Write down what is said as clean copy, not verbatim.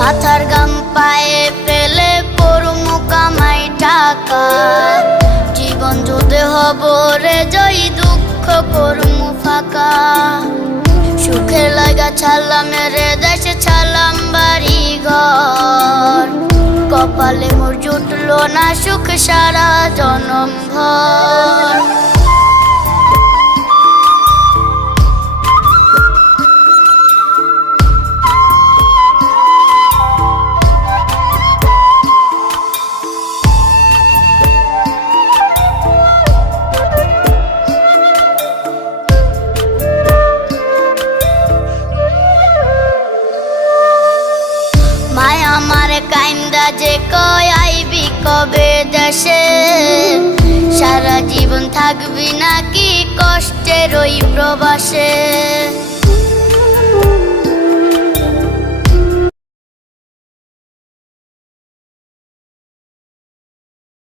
মাথার গাম পায়ে ফেলে পড়মু কামাই টাকা, জীবন যুদ্ধে হব রে জয়ী, দুঃখ করমু ফাঁকা। সুখের লাগা ছাড়লাম রে দেশে, ছাড়লাম বাড়ি ঘর, কপালে মোর জুটলো না সুখ সারা জনম ভর। মায় আমার কাইন্দা যে কয় আইবি কবে দেশে, সারা জীবন থাকবি নাকি কষ্টের ওই প্রবাসে।